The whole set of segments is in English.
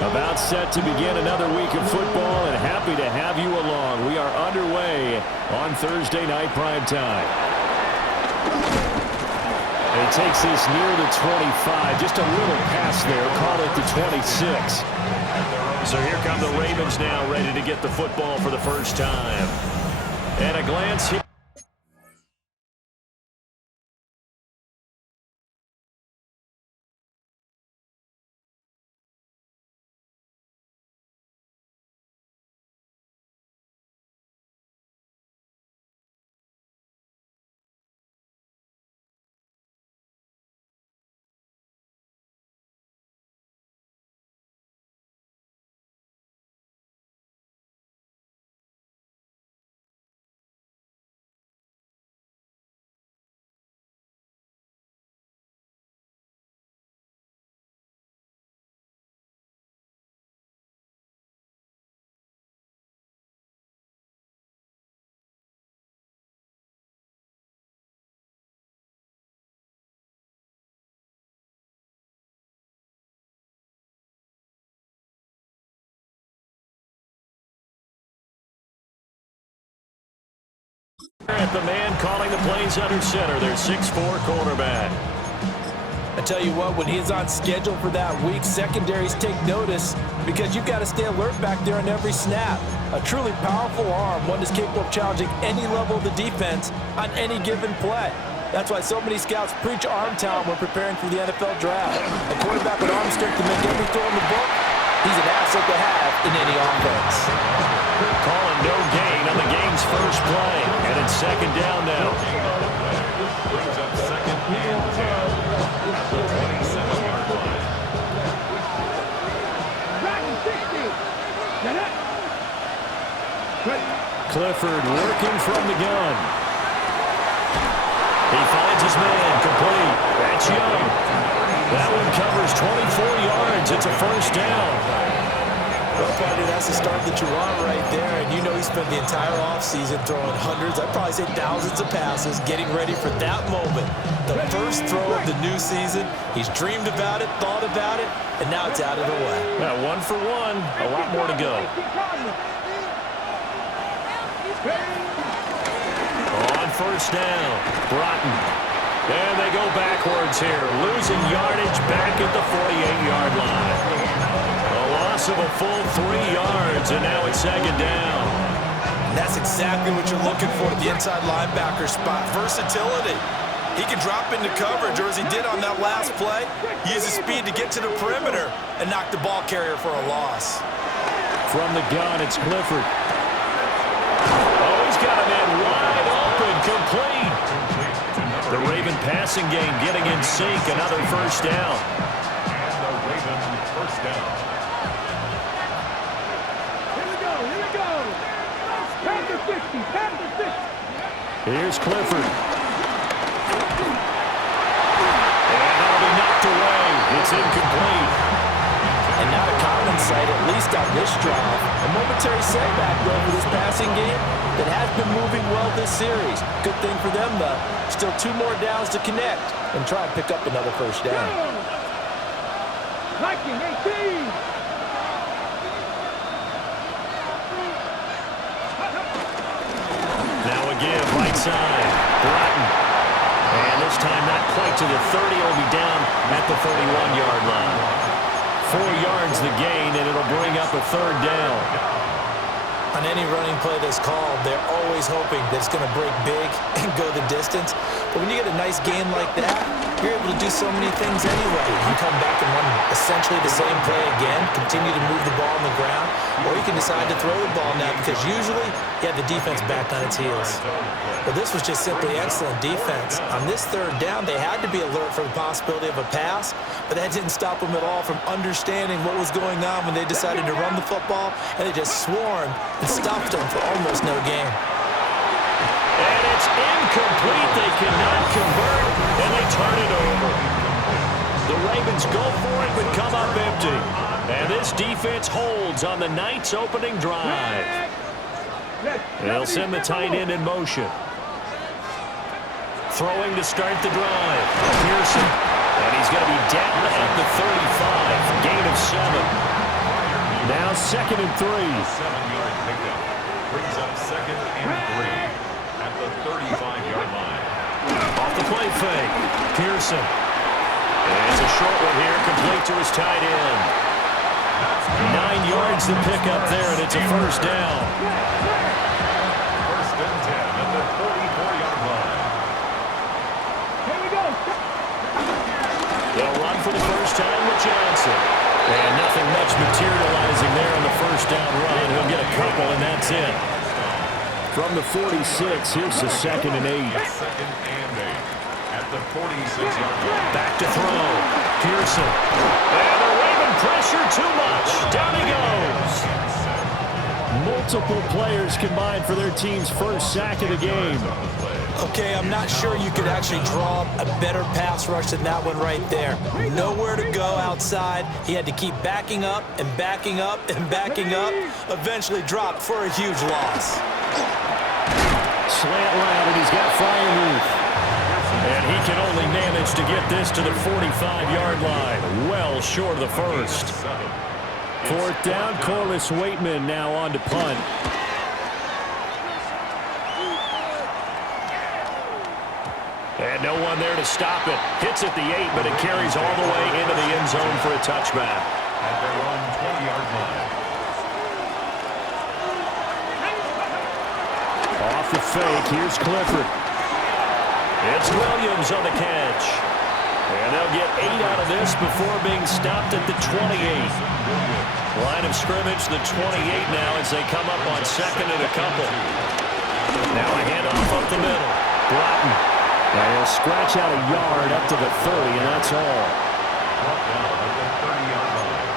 About set to begin another week of football, and happy to have you along. We are underway on Thursday night prime time. And he takes this near the 25, just a little pass there, call it the 26. So here come the Ravens now, ready to get the football for the first time. And a glance here. At the man calling the plays under center, their 6'4" quarterback. I tell you what, when he's on schedule for that week, secondaries take notice because you've got to stay alert back there on every snap. A truly powerful arm, one that's capable of challenging any level of the defense on any given play. That's why so many scouts preach arm talent when preparing for the NFL draft. A quarterback with arm strength to make every throw in the book, he's an asset to have in any offense. Calling no gain on the game's first play, and it's second down now. Brings up second and 10. The 27-yard line. Clifford working from the gun. He finds his man, complete. That's Young. That one covers 24 yards. It's a first down. Well, partner, that's the start that you want right there. And you know he spent the entire offseason throwing hundreds, I'd probably say thousands of passes, getting ready for that moment. The first throw of the new season. He's dreamed about it, thought about it, and now it's out of the way. Yeah, 1 for 1. A lot more to go. On first down, Broughton. And they go backwards here, losing yardage back at the 48-yard line. A loss of a full 3 yards, and now it's second down. And that's exactly what you're looking for at the inside linebacker spot, versatility. He can drop into coverage, or as he did on that last play, use his speed to get to the perimeter and knock the ball carrier for a loss. From the gun, it's Clifford. Oh, he's got a man wide open, complete. The Raven passing game getting in sync, another first down. And the Raven first down. Here we go. Panther 50. Here's Clifford. And that'll be knocked away. It's incomplete. And not a common sight, at least on this drive. A momentary setback, though, for this passing game that has been moving well this series. Good thing for them, though. Still 2 more downs to connect and try and pick up another first down. Viking 18. Now again, right side. Broughton. And this time not quite to the 30. It'll be down at the 31-yard line. 4 yards the gain, and it'll bring up a third down. On any running play that's called, they're always hoping that it's going to break big and go the distance. But when you get a nice game like that, you're able to do so many things anyway. You can come back and run essentially the same play again, continue to move the ball on the ground, or you can decide to throw the ball now because usually you have the defense back on its heels. But this was just simply excellent defense. On this third down, they had to be alert for the possibility of a pass, but that didn't stop them at all from understanding what was going on when they decided to run the football, and they just swarmed and stopped them for almost no gain. And it's incomplete. They cannot convert, and they turn it over. The Ravens go for it, but come up empty. And this defense holds on the Knights' opening drive. They'll send the tight end in motion. Throwing to start the drive. Pearson. And he's going to be down at the 35. Gain of 7. Now 2nd and 3. 7-yard pickup. Brings up 2nd and 3 at the 35-yard line. Off the play fake. Pearson. And it's a short one here, complete to his tight end. 9 yards to pick up there, and it's a first down. First and 10 at the 44-yard line. Here we go. They'll run for the first time with Johnson. And nothing much materializing there on the first down run. He'll get a couple, and that's it. From the 46, here's the 2nd and 8. 2nd and 8 at the 46-yard line. Back to throw. Pearson. And the Raven pressure too much. Down he goes. Multiple players combined for their team's first sack of the game. Okay, I'm not sure you could actually draw a better pass rush than that one right there. Nowhere to go outside. He had to keep backing up and backing up and backing up. Eventually dropped for a huge loss. Slant route, and he's got Fryermuth. And he can only manage to get this to the 45-yard line. Well short of the first. 4th down, Corliss Waitman now on to punt. And no one there to stop it. Hits at the 8, but it carries all the way into the end zone for a touchback. At their own 20-yard line. Off the fake, here's Clifford. It's Williams on the catch. And they'll get 8 out of this before being stopped at the 28. Line of scrimmage, the 28 now as they come up on second and a couple. Now a handoff up the middle. Broughton. And he'll scratch out a yard up to the 30, and that's all. Brought down at the 30-yard line.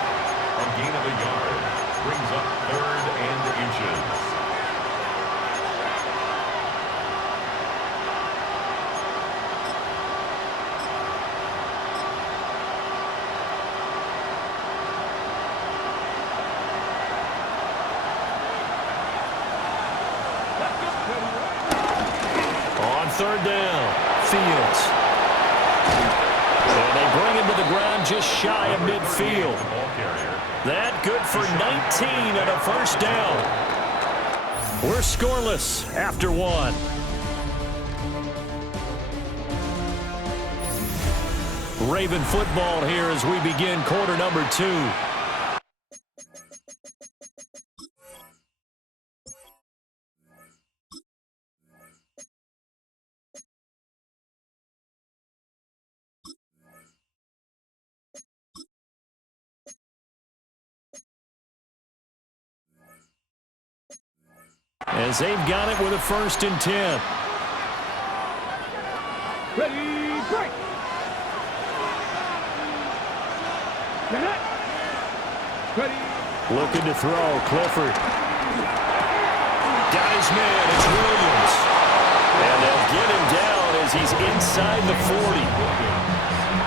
A gain of a yard brings up 3rd and inches. On 3rd down, Fields. And they bring him to the ground just shy of midfield. That good for 19 and a first down. We're scoreless after 1. Raven football here as we begin quarter number 2. As they've got it with a 1st and 10. Ready, break. Ready. Looking to throw, Clifford. Got his man, it's Williams. And they'll get him down as he's inside the 40.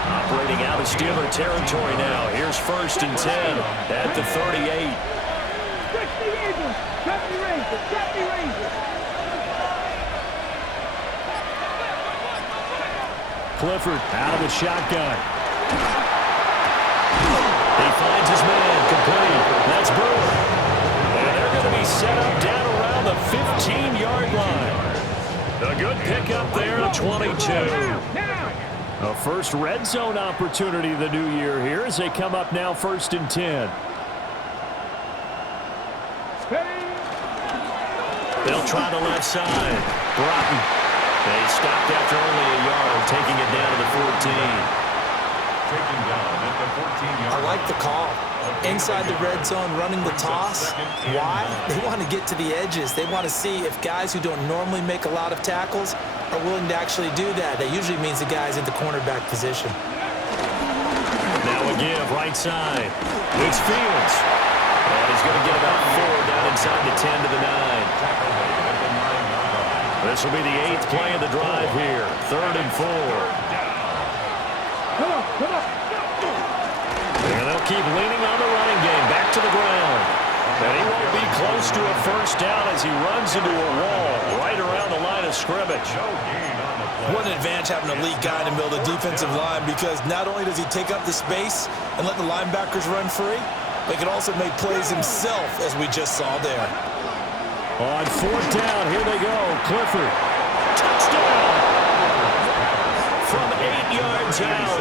Operating out of Steeler territory now. Here's 1st and 10 at the 38. Clifford out of the shotgun. He finds his man complete. That's Brewer. And they're going to be set up down around the 15-yard line. A good pickup there at 22. A first red zone opportunity the new year here as they come up now 1st and 10. They'll try the left side. Broughton. They stopped after only a yard, taking it down to the 14. Taken down at the 14-yard I like the call. Inside the red zone, running the toss. Why? They want to get to the edges. They want to see if guys who don't normally make a lot of tackles are willing to actually do that. That usually means the guy's at the cornerback position. Now a give, right side. It's Fields. And he's going to get about 4 down inside the 10 to the 9. This will be the 8th play of the drive here. 3rd and 4. Come on, come on. And they'll keep leaning on the running game. Back to the ground. And he won't be close to a first down as he runs into a wall right around the line of scrimmage. What an advantage having a elite guy in the middle of the defensive line, because not only does he take up the space and let the linebackers run free, but he can also make plays himself, as we just saw there. On 4th down, here they go. Clifford. Touchdown! From 8 yards out.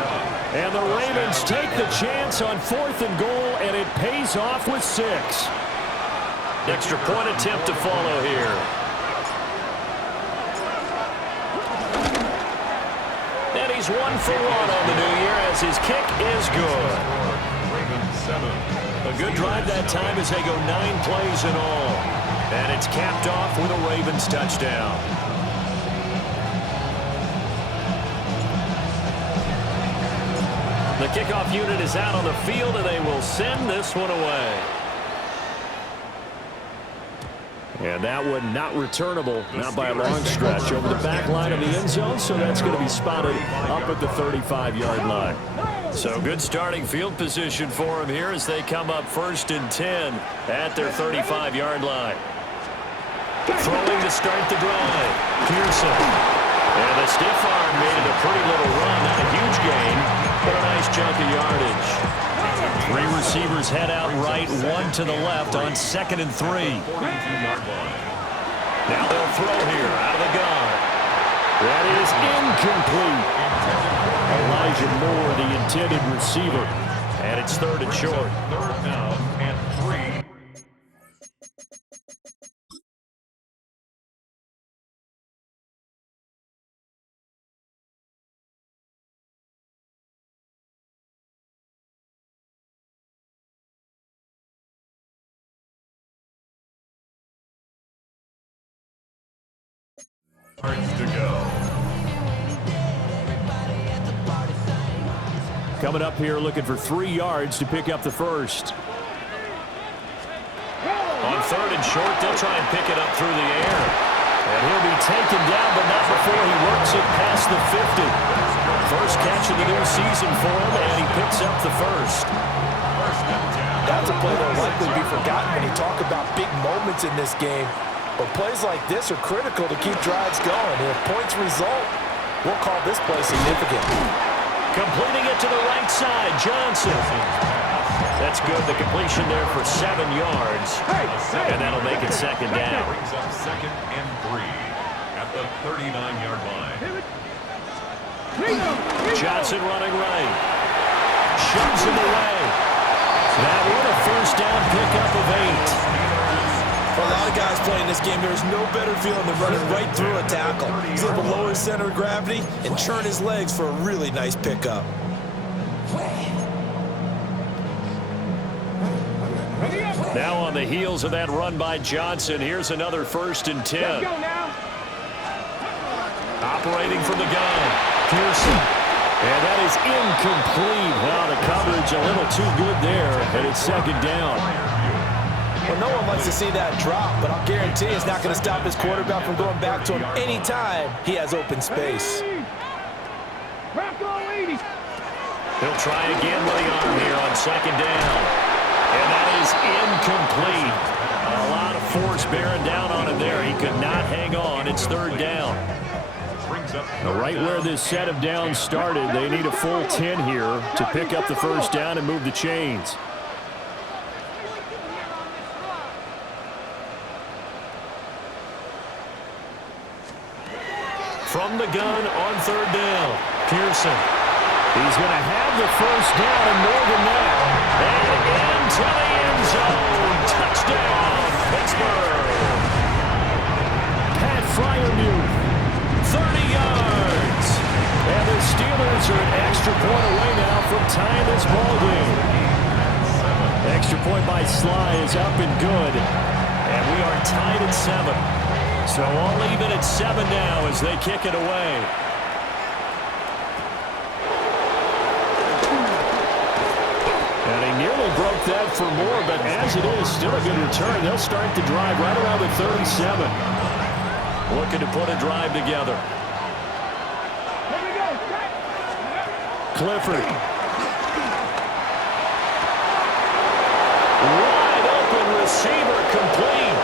And the Ravens take the chance on 4th and goal, and it pays off with 6. Extra point attempt to follow here. And he's 1 for 1 on the new year as his kick is good. Ravens 7. A good drive that time as they go 9 plays in all. And it's capped off with a Ravens touchdown. The kickoff unit is out on the field, and they will send this one away. And that one not returnable, not by a long stretch, over the back line of the end zone, so that's going to be spotted up at the 35-yard line. So good starting field position for them here as they come up 1st and 10 at their 35-yard line. Throwing to start the drive, Pearson. And the stiff arm made it a pretty little run, not a huge gain, but a nice chunk of yardage. 3 receivers head out right, 1 to the left on 2nd and 3. Now they'll throw here out of the gun. That is incomplete. Elijah Moore, the intended receiver. And it's 3rd and short. 3rd down and 3. Yards to go. Coming up here looking for 3 yards to pick up the first. On 3rd and short, they'll try and pick it up through the air. And he'll be taken down, but not before he works it past the 50. First catch of the new season for him, and he picks up the first. That's a play that will likely be forgotten when you talk about big moments in this game. But plays like this are critical to keep drives going. And if points result, we'll call this play significant. Completing it to the right side, Johnson. That's good. The completion there for 7 yards. And that'll make it 2nd down. Brings up 2nd and 3 at the 39-yard line. Johnson running right. Shoves him away. That one a first down pickup of 8. For a lot of guys playing this game, there's no better feeling than running right through a tackle. He's able to lower his center of gravity and churn his legs for a really nice pickup. Now on the heels of that run by Johnson, here's another 1st and 10. Operating from the gun, Pearson. And that is incomplete. Well, the coverage a little too good there, and it's 2nd down. Well, no one likes to see that drop, but I'll guarantee it's not going to stop his quarterback from going back to him anytime he has open space. He'll try again with the arm here on 2nd down. And that is incomplete. A lot of force bearing down on him there. He could not hang on. It's 3rd down. Right where this set of downs started, they need a full 10 here to pick up the first down and move the chains. From the gun on 3rd down, Pearson. He's going to have the first down and more than that. And into the end zone. Touchdown, Pittsburgh. Pat Fryermuth, 30 yards. And the Steelers are an extra point away now from tying this ball game. Extra point by Sly is up and good. And we are tied at 7. So all even at 7 now as they kick it away. And he nearly broke that for more, but as it is, still a good return. They'll start the drive right around the 37. Looking to put a drive together. Clifford. Wide open receiver complete.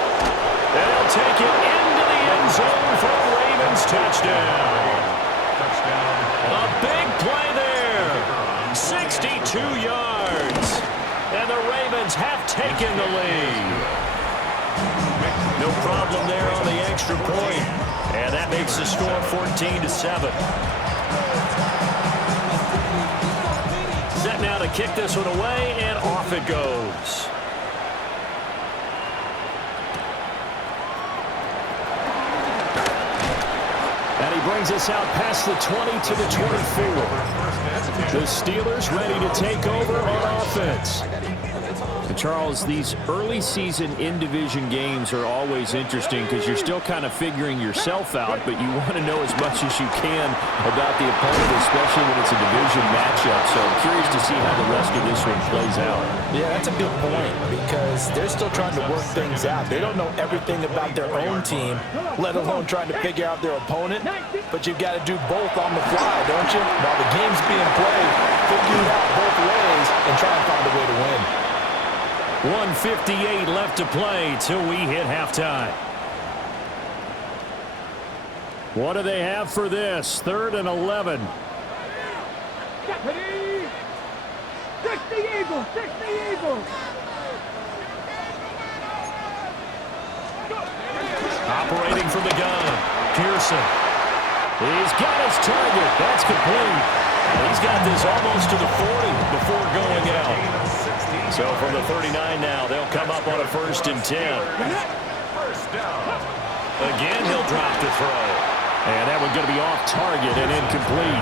And he'll take it into the end zone for a Ravens touchdown. A big play there. 62 yards. And the Ravens have taken the lead. No problem there on the extra point. And that makes the score 14-7. Set now to kick this one away, and off it goes. And he brings us out past the 20 to the 24. The Steelers ready to take over on offense. Charles, these early season in-division games are always interesting because you're still kind of figuring yourself out, but you want to know as much as you can about the opponent, especially when it's a division matchup. So I'm curious to see how the rest of this one plays out. Yeah, that's a good point because they're still trying to work things out. They don't know everything about their own team, let alone trying to figure out their opponent. But you've got to do both on the fly, don't you? While the game's being played, figure it out both ways and try and find a way to win. 1:58 left to play till we hit halftime. What do they have for this? 3rd and 11. Deputy! 60 Eagles! 60 Eagles! Operating from the gun, Pearson. He's got his target. That's complete. He's got this almost to the 40 before going out. So from the 39 now, they'll come up on a 1st and 10. Again, he'll drop to throw. And that one's going to be off target and incomplete.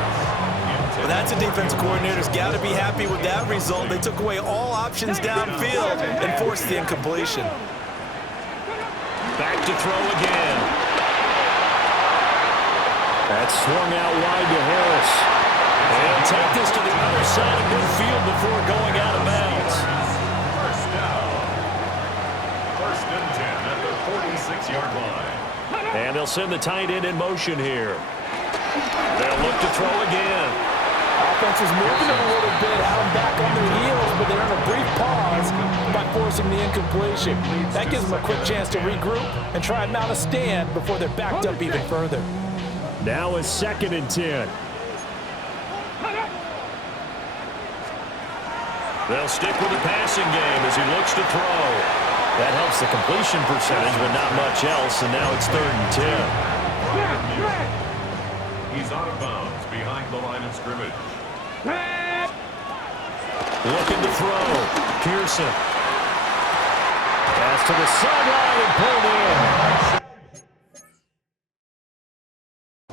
Well, that's a defense coordinator's got to be happy with that result. They took away all options downfield and forced the incompletion. Back to throw again. That's swung out wide to Harris. And he'll take this to the other side of midfield before going out of bounds. First down. 1st and 10 at the 46-yard line. And they'll send the tight end in motion here. They'll look to throw again. Offense is moving them a little bit, have them back on their heels, but they're in a brief pause by forcing the incompletion. That gives them a quick chance to regroup and try and mount a stand before they're backed up even further. Now a 2nd and 10. They'll stick with the passing game as he looks to throw. That helps the completion percentage, but not much else, and now it's 3rd and 10. He's out of bounds behind the line of scrimmage. Looking to throw. Pearson. Pass to the sideline and pulled in.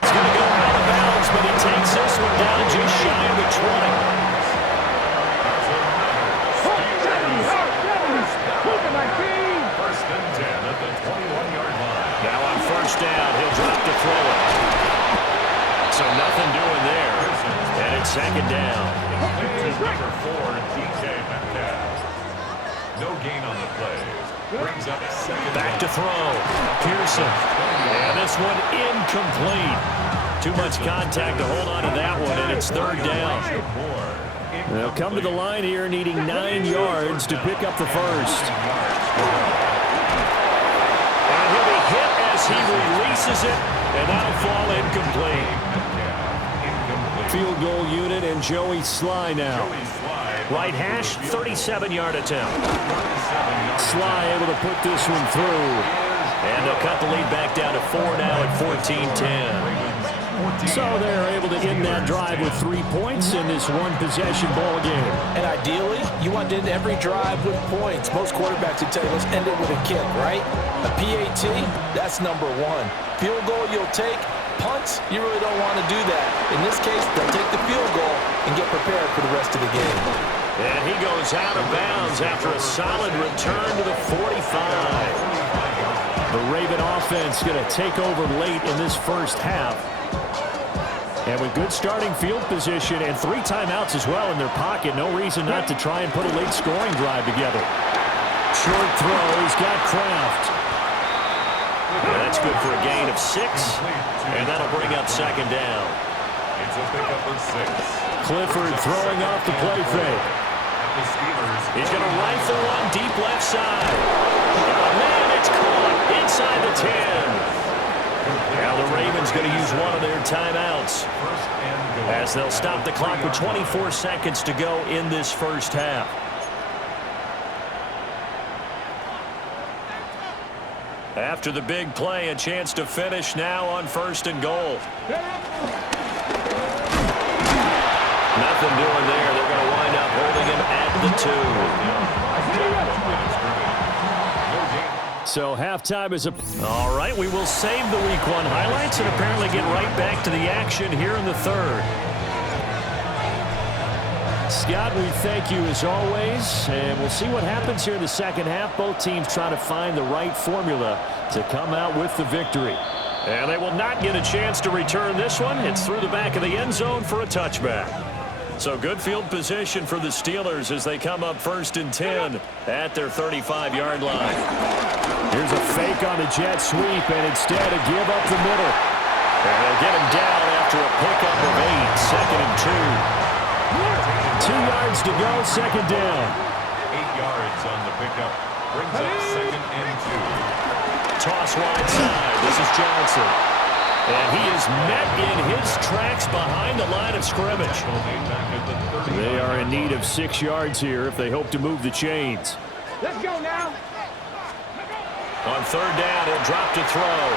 It's going to go out of bounds, but he takes this one down just shy of the 20. First and 10 at the 21-yard line. Now on 1st down, he'll drop to throw it. So nothing doing there. And it's 2nd down. Number 4, DJ Metcalf. No gain on the play. Brings up 2nd. Back to throw. Pearson. And this one incomplete. Too much contact to hold on to that one, and it's 3rd down. They'll come to the line here needing 9 yards to pick up the 1st. And he'll be hit as he releases it, and that'll fall incomplete. Field goal unit and Joey Sly now. Right hash, 37-yard attempt. Sly able to put this one through. And they'll cut the lead back down to 4 now at 14-10. So they're able to end that drive with 3 points in this one-possession ball game. And ideally, you want to end every drive with points. Most quarterbacks would tell you, let's end it with a kick, right? A PAT, that's number 1. Field goal you'll take. Punts, you really don't want to do that. In this case, they'll take the field goal and get prepared for the rest of the game. And he goes out of bounds after a solid return to the 45. The Raven offense going to take over late in this 1st half. And with good starting field position and 3 timeouts as well in their pocket, no reason not to try and put a late scoring drive together. Short throw, he's got Kraft. And that's good for a gain of 6, and that'll bring up 2nd down. It's a pickup of 6. Clifford throwing off the play fake. He's going to rifle one deep left side. Oh, man, it's caught inside the 10. Now the Ravens going to use one of their timeouts as they'll stop the clock with 24 seconds to go in this 1st half. After the big play, a chance to finish now on 1st and goal. Nothing doing there. They're going to wind up holding him at the 2. So halftime is all right, we will save the Week 1 highlights and apparently get right back to the action here in the 3rd. Scott, we thank you as always, and we'll see what happens here in the 2nd half. Both teams trying to find the right formula to come out with the victory. And they will not get a chance to return this one. It's through the back of the end zone for a touchback. So good field position for the Steelers as they come up 1st and 10 at their 35-yard line. Here's a fake on the jet sweep, and instead a give up the middle. And they'll get him down after a pickup of 8, 2nd and 2. 2 yards to go, 2nd down. 8 yards on the pickup. Brings up 2nd and 2. Toss wide side. This is Johnson. And he is met in his tracks behind the line of scrimmage. They are in need of 6 yards here if they hope to move the chains. Let's go now. On 3rd down, he'll drop to throw.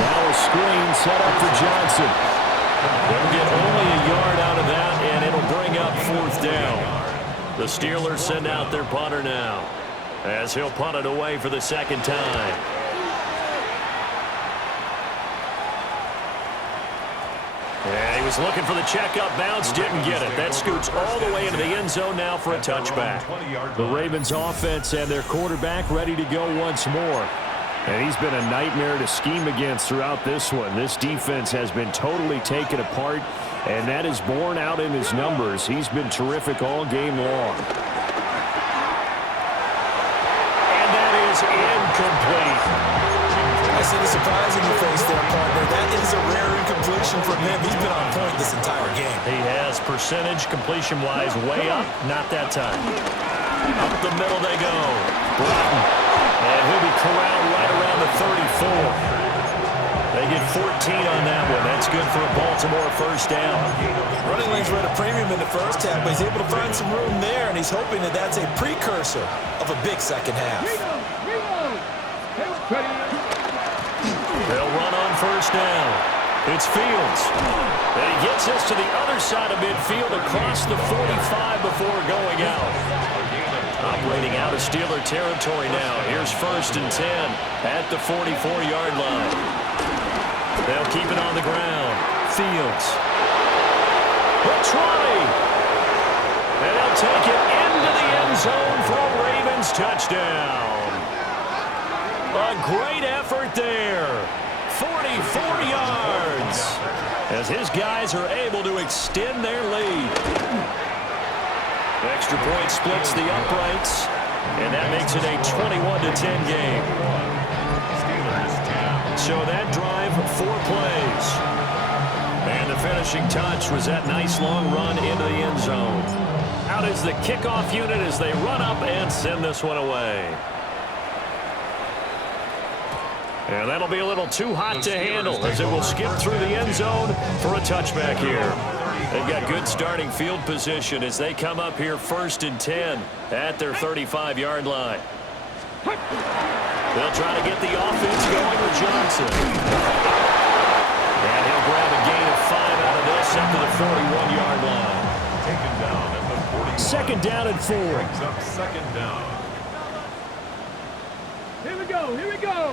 Now a screen set up for Johnson. They'll get only a yard out of that, and it'll bring up 4th down. The Steelers send out their punter now, as he'll punt it away for the 2nd time. And he was looking for the checkup bounce, didn't get it. That scoots all the way into the end zone now for a touchback. The Ravens offense and their quarterback ready to go once more. And he's been a nightmare to scheme against throughout this one. This defense has been totally taken apart, and that is borne out in his numbers. He's been terrific all game long. And that is incomplete. I see the surprise in your face there, partner. That is a rare incompletion from him. He's been on point this entire game. He has percentage completion-wise way up. Not that time. Up the middle they go. Broughton. And he'll be corralled right around the 34. They get 14 on that one. That's good for a Baltimore 1st down. Running lanes were at a premium in the first half, but he's able to find some room there, and he's hoping that that's a precursor of a big second half. They'll run on 1st down. It's Fields. And he gets us to the other side of midfield across the 45 before going out. Operating out of Steeler territory now. Here's 1st and 10 at the 44-yard line. They'll keep it on the ground. Fields. The try. And they'll take it into the end zone for a Ravens touchdown. A great effort there. 44 yards. As his guys are able to extend their lead. Extra point splits the uprights, and that makes it a 21-10 game. So that drive, 4 plays. And the finishing touch was that nice long run into the end zone. Out is the kickoff unit as they run up and send this one away. And that'll be a little too hot to handle as it will skip through the end zone for a touchback here. They've got good starting field position as they come up here 1st and 10 at their 35-yard line. They'll try to get the offense going with Johnson. And he'll grab a gain of 5 out of this up to the 41-yard line. Taken down at the 41. 2nd down and 4. Brings up 2nd down. Here we go, here we go.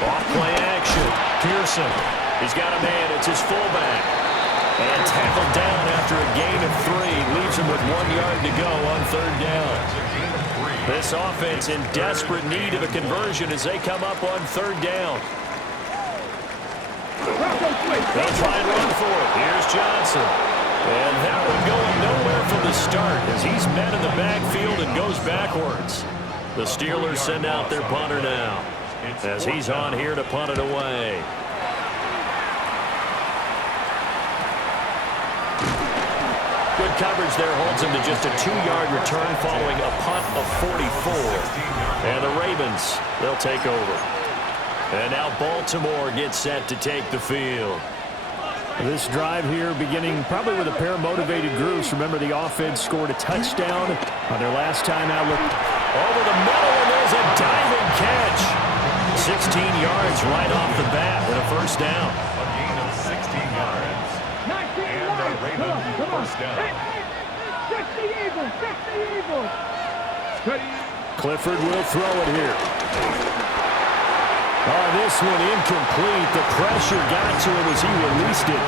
Off play action. Pearson. He's got a man. It's his fullback. And tackled down after a gain of 3. Leaves him with 1 yard to go on 3rd down. This offense in desperate need of a conversion as they come up on 3rd down. They'll try and run for it. Here's Johnson. And that one going nowhere from the start as he's met in the backfield and goes backwards. The Steelers send out their punter now as he's on here to punt it away. Good coverage there holds him to just a 2-yard return following a punt of 44. And the Ravens, they'll take over. And now Baltimore gets set to take the field. This drive here beginning probably with a pair of motivated groups. Remember, the offense scored a touchdown on their last time out. Over the middle, and there's a diving catch. 16 yards right off the bat and a 1st down. A gain of 16 yards. And the Ravens 1st down. Fix the Eagles, fix the Eagles. Clifford will throw it here. Oh, this one incomplete. The pressure got to him as he released it.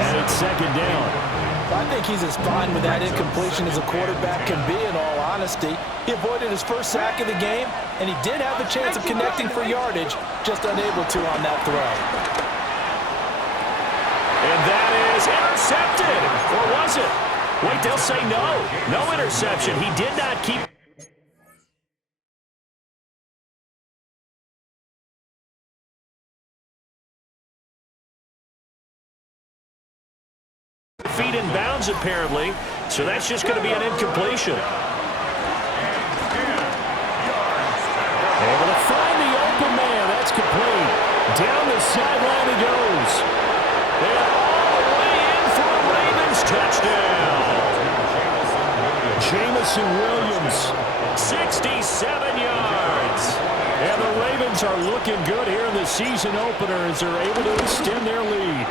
And it's 2nd down. I think he's as fine with that incompletion as a quarterback can be, in all honesty. He avoided his 1st sack of the game, and he did have a chance of connecting for yardage, just unable to on that throw. And that is intercepted. Or was it? Wait, they'll say no. No interception. He did not keep feet in bounds, apparently. So that's just going to be an incompletion. Able to find the open man. That's complete. Down the sideline he goes. And all the way in for a Ravens touchdown. Jamison Williams, 67 yards. And the Ravens Steelers are looking good here in the season opener as they're able to extend their lead.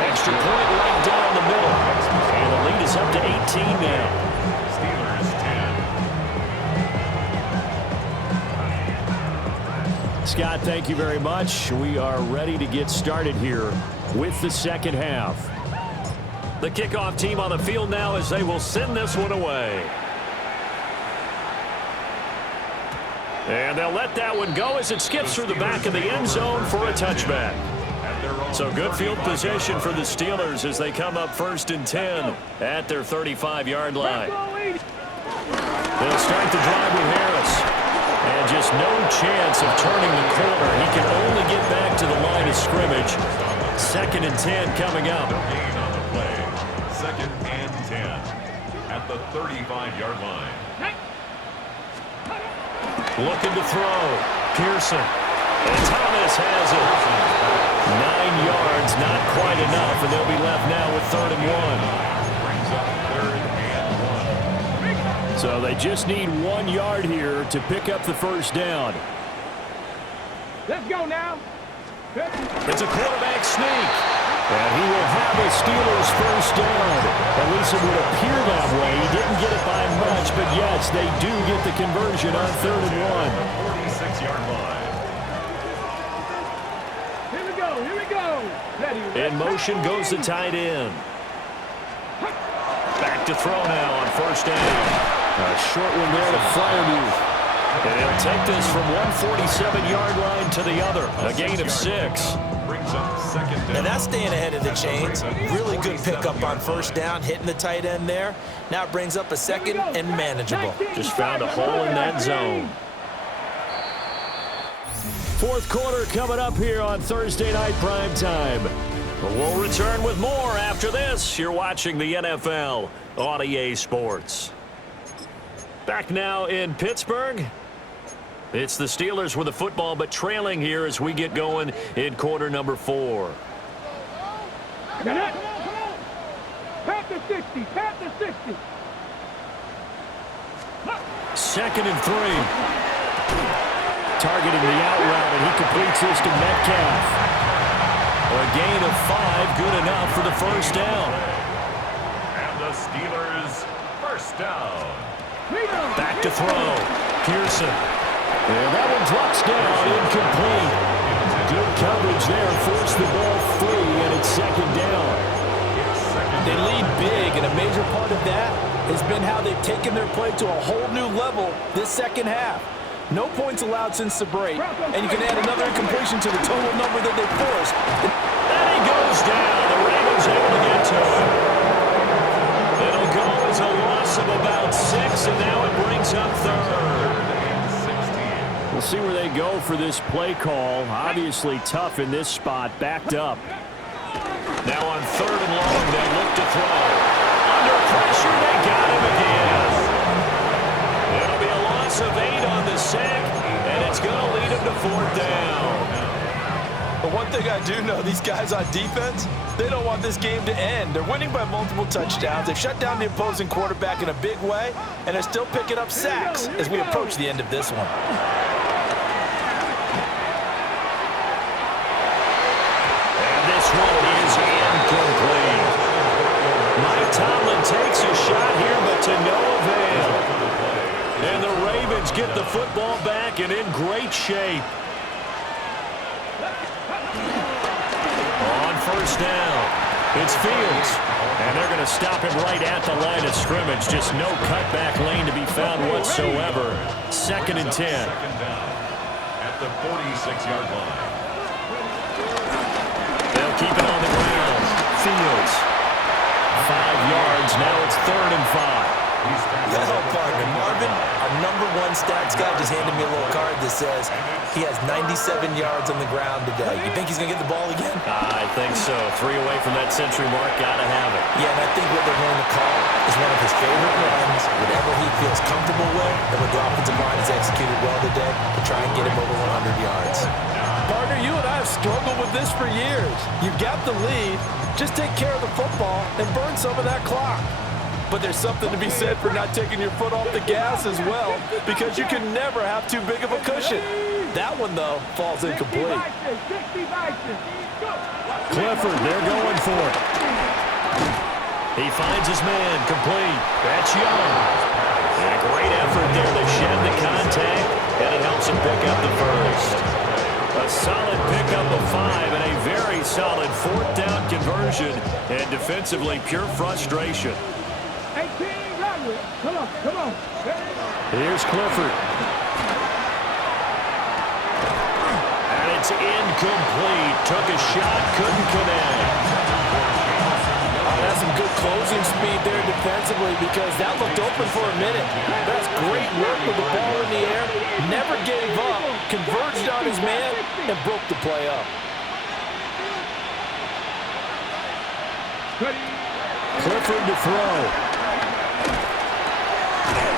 Extra point right down the middle. And the lead is up to 18 now. Steelers 10. Scott, thank you very much. We are ready to get started here with the second half. The kickoff team on the field now as they will send this one away. And they'll let that one go as it skips through the back of the end zone for a touchback. So good field possession for the Steelers as they come up 1st and 10 at their 35-yard line. They'll start the drive with Harris. And just no chance of turning the corner. He can only get back to the line of scrimmage. 2nd and 10 coming up. Gain on the play. 2nd and 10 at the 35-yard line. Looking to throw. Pearson. And Thomas has it. 9 yards, not quite enough, and they'll be left now with 3rd and 1. So they just need 1 yard here to pick up the first down. Let's go now. It's a quarterback sneak. And he will have the Steelers first down. At least it would appear that way. He didn't get it by much, but yes, they do get the conversion on 3rd and 1. 46-yard line. Here we go. Here we go. In motion goes the tight end. Back to throw now on 1st down. A short one there to Freiermuth. And he'll take this from 147-yard line to the other. A gain of 6. And that's staying ahead of the chains. Really good pickup on 1st down, hitting the tight end there. Now it brings up a 2nd and manageable. Just found a hole in that zone. 4th quarter coming up here on Thursday Night Prime Time. We'll return with more after this. You're watching the NFL on EA Sports. Back now in Pittsburgh. It's the Steelers with the football, but trailing here as we get going in quarter number 4. Come on. Pat the 60. Pat the 60. 2nd and 3. Targeting the out route, and he completes this to Metcalf. A gain of 5, good enough for the first down. And the Steelers first down. Back to throw. Pearson. And that one drops down, incomplete. Good coverage there, forced the ball free, and it's 2nd down. They lead big, and a major part of that has been how they've taken their play to a whole new level this 2nd half. No points allowed since the break, and you can add another incompletion to the total number that they forced. And he goes down. The Ravens able to get to him. It'll go as a loss of about 6, and now it brings up 3rd. We'll see where they go for this play call. Obviously tough in this spot, backed up. Now on 3rd and long, they look to throw. Under pressure, they got him again. It'll be a loss of 8 on the sack, and it's going to lead him to 4th down. But one thing I do know, these guys on defense, they don't want this game to end. They're winning by multiple touchdowns. They've shut down the opposing quarterback in a big way, and they're still picking up sacks as we approach the end of this one. One is incomplete. Mike Tomlin takes a shot here, but to no avail. And the Ravens get the football back and in great shape. On 1st down, it's Fields. And they're going to stop him right at the line of scrimmage. Just no cutback lane to be found whatsoever. 2nd and 10. 2nd down at the 46-yard line. Keep it on the ground. Fields. 5 yards. Now it's 3rd and 5. Hello, partner. Marvin, our #1 stats guy, just handed me a little card that says he has 97 yards on the ground today. You think he's going to get the ball again? I think so. 3 away from that century mark. Got to have it. Yeah, and I think what they're going to call is one of his favorite runs, whatever he feels comfortable with, and what the offensive line has executed well today to try and get him over 100 yards. Partner, you and I have struggled with this for years. You've got the lead. Just take care of the football and burn some of that clock. But there's something to be said for not taking your foot off the gas as well, because you can never have too big of a cushion. That one, though, falls incomplete. Clifford, they're going for it. He finds his man, complete. That's Young. And a great effort there to shed the contact, and it helps him pick up the first. A solid pickup of 5 and a very solid 4th down conversion, and defensively pure frustration. 18, come on, come on. Here's Clifford. And it's incomplete. Took a shot, couldn't connect. That's some good closing speed there defensively because that looked open for a minute. That's great work with the ball in the air. Never gave up, converged on his man, and broke the play up. Clifford to throw.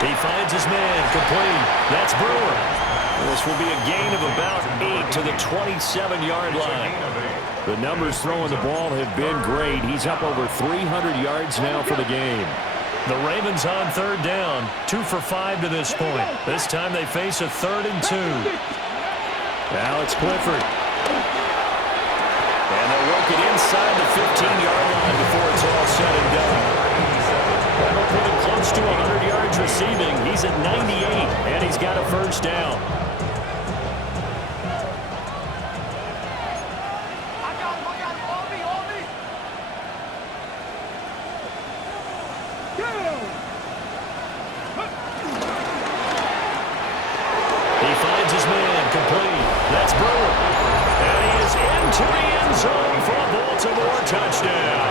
He finds his man, complete. That's Brewer. This will be a gain of about 8 to the 27-yard line. The numbers throwing the ball have been great. He's up over 300 yards now for the game. The Ravens on 3rd down, 2 for 5 to this point. This time they face a 3rd and 2. Now it's Clifford. And they'll work it inside the 15-yard line before it's all said and done. That'll put him close to 100 yards receiving. He's at 98, and he's got a 1st down. He finds his man, complete. That's Brewer. And he is into the end zone for a Baltimore touchdown.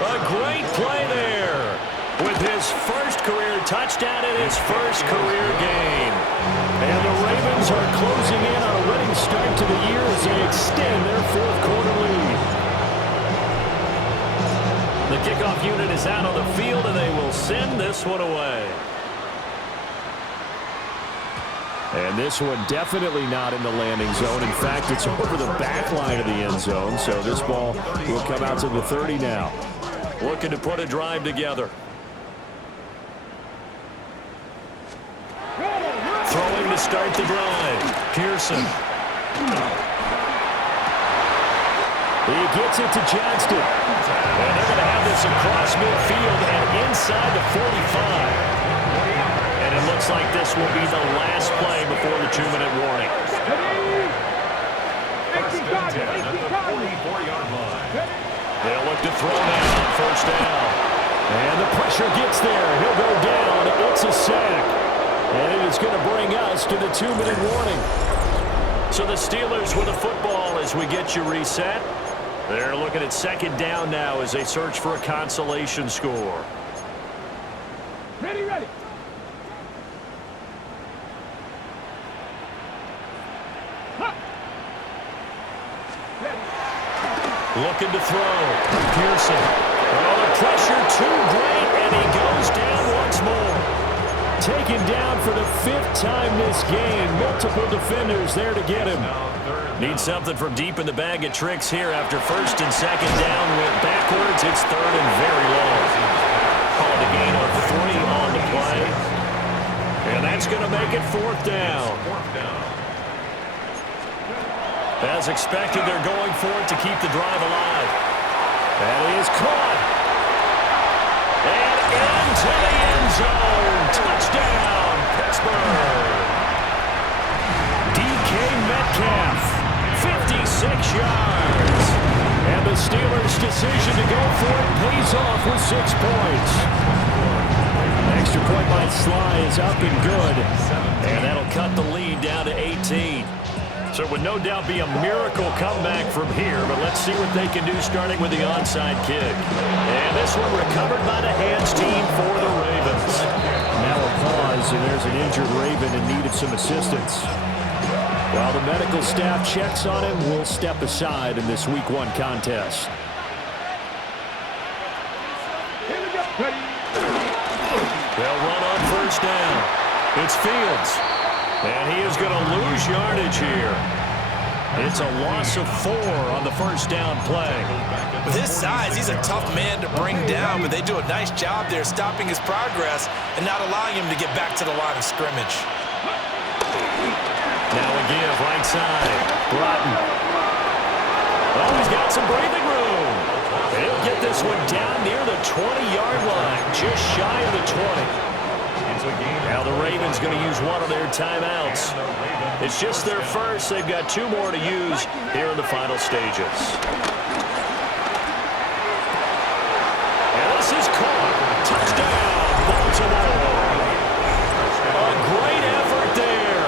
A great play there with his first career touchdown in his first career game. And the Ravens are closing in on a winning start to the year as they extend their 4th quarter lead. The kickoff unit is out on the field, and they will send this one away. And this one definitely not in the landing zone. In fact, it's over the back line of the end zone, so this ball will come out to the 30 now. Looking to put a drive together. Throwing to start the drive. Pearson. He gets it to Johnston. And they're going to have this across midfield and inside the 45. And it looks like this will be the last play before the 2-minute warning. They'll look to throw now on 1st down. And the pressure gets there. He'll go down. It's a sack. And it is going to bring us to the 2-minute warning. So the Steelers with the football as we get you reset. They're looking at 2nd down now as they search for a consolation score. Ready, ready. Looking to throw. Pearson. Oh, the pressure too great, and he goes down once more. Taken down for the 5th time this game. Multiple defenders there to get him. Need something from deep in the bag of tricks here after 1st and 2nd down went backwards. It's 3rd and very long. Called a gain of 3 on the play. And that's going to make it 4th down. As expected, they're going for it to keep the drive alive. And he is caught. And into the end zone. Touchdown, Pittsburgh. DK Metcalf, 56 yards. And the Steelers' decision to go for it pays off with 6 points. Extra point by Sly is up and good. And that'll cut the lead down to 18. So it would no doubt be a miracle comeback from here, but let's see what they can do starting with the onside kick. And this one recovered by the hands team for the Ravens. Now a pause, and there's an injured Raven in need of some assistance. While the medical staff checks on him, we'll step aside in this Week 1 contest. They'll run on 1st down. It's Fields. And he is going to lose yardage here. It's a loss of 4 on the 1st down play. With his size, he's a tough man to bring down, but they do a nice job there stopping his progress and not allowing him to get back to the line of scrimmage. Now a give, right side. Broughton. Oh, he's got some breathing room. He'll get this one down near the 20-yard line, just shy of the 20. Now the Ravens going to use one of their timeouts. It's just their first. They've got 2 more to use here in the final stages. And this is caught. Touchdown, Baltimore. A great effort there.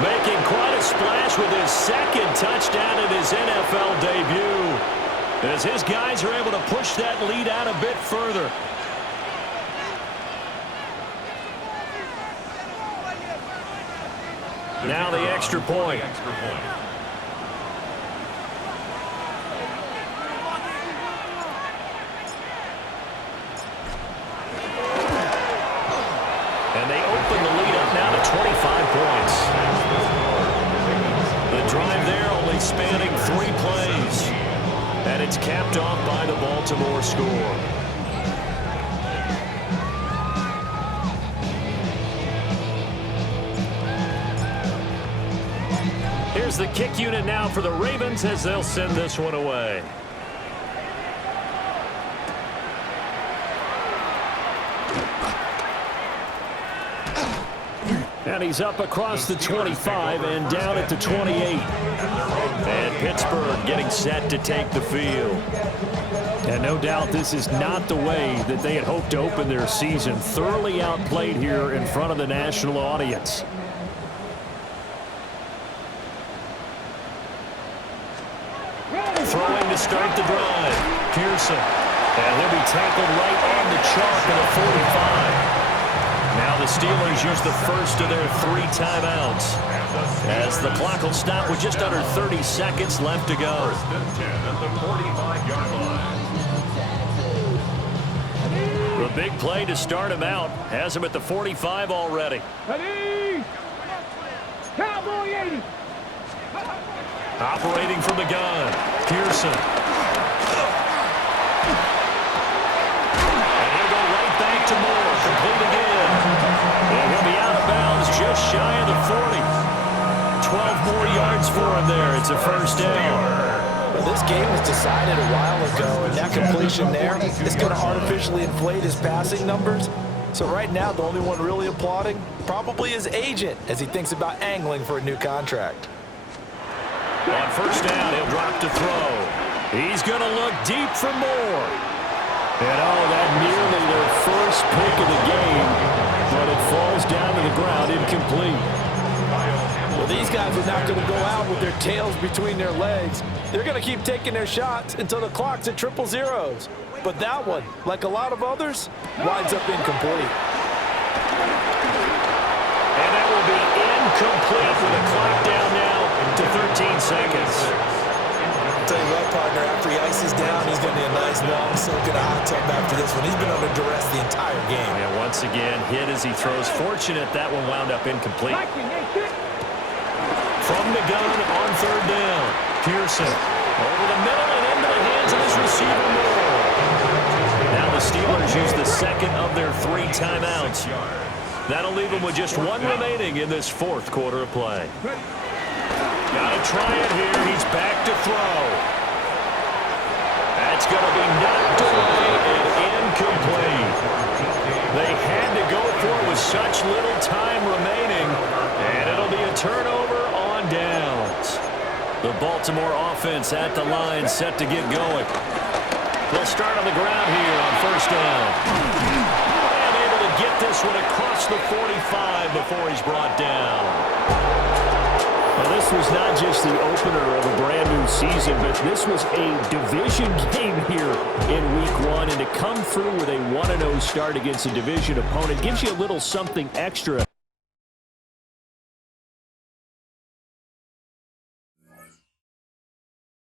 Making quite a splash with his second touchdown in his NFL debut. As his guys are able to push that lead out a bit further. Now the extra point. And they open the lead up now to 25 points. The drive there only spanning 3 plays. And it's capped off by the Baltimore score. Here's the kick unit now for the Ravens as they'll send this one away. And he's up across the 25 and down at the 28. And Pittsburgh getting set to take the field. And no doubt this is not the way that they had hoped to open their season. Thoroughly outplayed here in front of the national audience. Throwing to start the drive. Pearson. And he'll be tackled right on the chalk of the 45. Now the Steelers use the first of their 3 timeouts. As the clock will stop with just under 30 seconds left to go. First and 10 at the 45-yard line. The big play to start him out. Has him at the 45 already. Ready? Cowboy 80. Operating from the gun. Pearson. And he'll go right back to Moore. Complete again. And he'll be out of bounds just shy of the 40. 12 more yards for him there. It's a first down. Well, this game was decided a while ago, and that completion there is going to artificially inflate his passing numbers. So right now, the only one really applauding probably his agent as he thinks about angling for a new contract. On first down, he'll drop to throw. He's going to look deep for Moore. And that nearly their first pick of the game, but it falls down to the ground incomplete. Well, these guys are not going to go out with their tails between their legs. They're going to keep taking their shots until the clock's at 000. But that one, like a lot of others, winds up incomplete. And that will be incomplete with the clock down now to 13 seconds. I'll tell you what, partner, after he ices down, he's going to be a nice long soak in a hot tub after this one. He's been under duress the entire game. And once again, hit as he throws. Fortunate that one wound up incomplete. From the gun on third down. Pearson over the middle and into the hands of his receiver Moore. Now the Steelers use the second of their 3 timeouts. That'll leave them with just 1 remaining in this 4th quarter of play. Gotta try it here. He's back to throw. That's going to be knocked away and incomplete. They had to go for it with such little time remaining, and it'll be a turnover on downs. The Baltimore offense at the line set to get going. They'll start on the ground here on first down. And able to get this one across the 45 before he's brought down. Well, this was not just the opener of a brand-new season, but this was a division game here in Week 1. And to come through with a 1-0 start against a division opponent gives you a little something extra